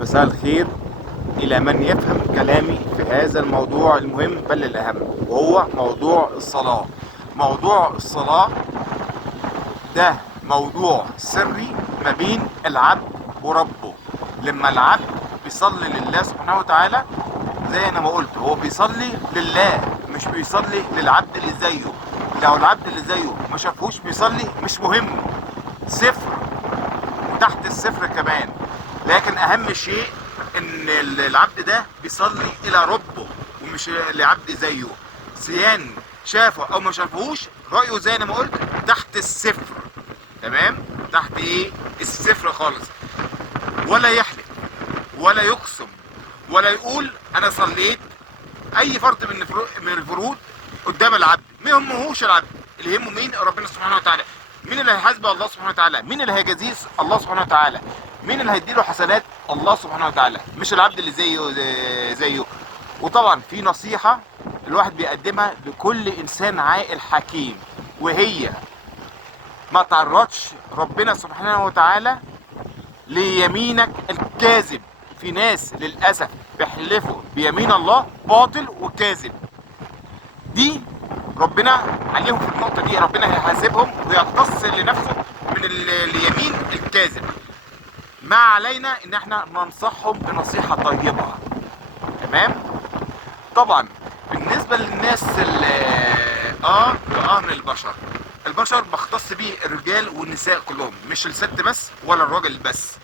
مساء الخير إلى من يفهم كلامي في هذا الموضوع المهم بل الأهم، وهو موضوع الصلاة. موضوع الصلاة ده موضوع سري ما بين العبد وربه. لما العبد بيصلي لله سبحانه وتعالى، زي ما قلت، هو بيصلي لله، مش بيصلي للعبد اللي زيه. لو العبد اللي زيه ما شافوش بيصلي مش مهم، صفر وتحت الصفر كمان. لكن اهم شيء ان العبد ده بيصلي الى ربه ومش لعبد زيه. سيان شافه او ما شافوش، رايه زي ما قلت تحت الصفر. تمام، تحت ايه؟ الصفر خالص. ولا يحلف ولا يقسم ولا يقول انا صليت اي فرض من الفروض قدام العبد. ما يهمهوش العبد، اللي يهمه مين؟ ربنا سبحانه وتعالى. مين اللي هيحاسبه؟ الله سبحانه وتعالى. مين اللي هيجازيه؟ الله سبحانه وتعالى. مين اللي هيديله حسنات؟ الله سبحانه وتعالى، مش العبد اللي زيه. وطبعا في نصيحة الواحد بيقدمها لكل انسان عاقل حكيم، وهي ما تعرضش ربنا سبحانه وتعالى ليمينك الكاذب. في ناس للأسف بيحلفوا بيمين الله باطل وكاذب. دي ربنا عليهم في النقطة دي، ربنا هيحاسبهم ويقتص لنفسه من اليمين الكاذب. ما علينا ان احنا ننصحهم بنصيحة طيبة. تمام. طبعا بالنسبة للناس من البشر بختص بيه الرجال والنساء كلهم، مش الست بس ولا الراجل بس.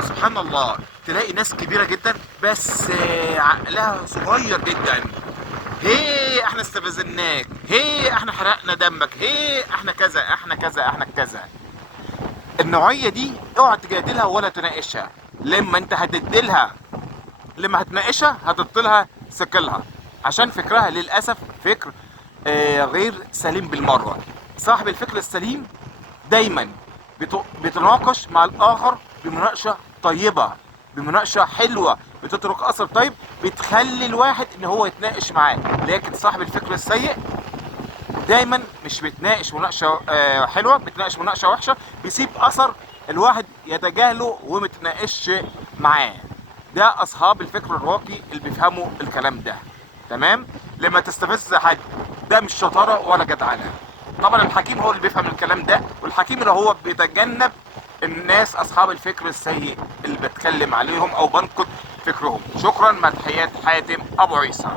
سبحان الله، تلاقي ناس كبيرة جدا بس عقلها صغير جدا. هي احنا استفزناك، هي احنا حرقنا دمك، هي احنا كذا احنا كذا احنا كذا. النوعية دي اوعى تجادلها ولا تناقشها. لما انت هتديلها، لما هتناقشها هتبطلها سكلها، عشان فكرها للأسف فكر غير سليم بالمرة. صاحب الفكر السليم دايما بتناقش مع الآخر بمناقشة طيبة، بمناقشة حلوة بتترك أثر طيب، بتخلي الواحد إن هو يتناقش معاه. لكن صاحب الفكر السيء دايما مش بتناقش مناقشة حلوة، بتناقش مناقشة وحشة، بيسيب أثر الواحد يتجاهله ومتناقش معاه. ده أصحاب الفكر الراقي اللي بيفهموا الكلام ده. تمام. لما تستفز حد، ده مش شطارة ولا جدعنة. طبعا الحكيم هو اللي بيفهم الكلام ده، والحكيم اللي هو بيتجنب الناس اصحاب الفكر السيء اللي بتكلم عليهم او بنقد فكرهم. شكرا، مع تحيات حاتم ابو عيسى.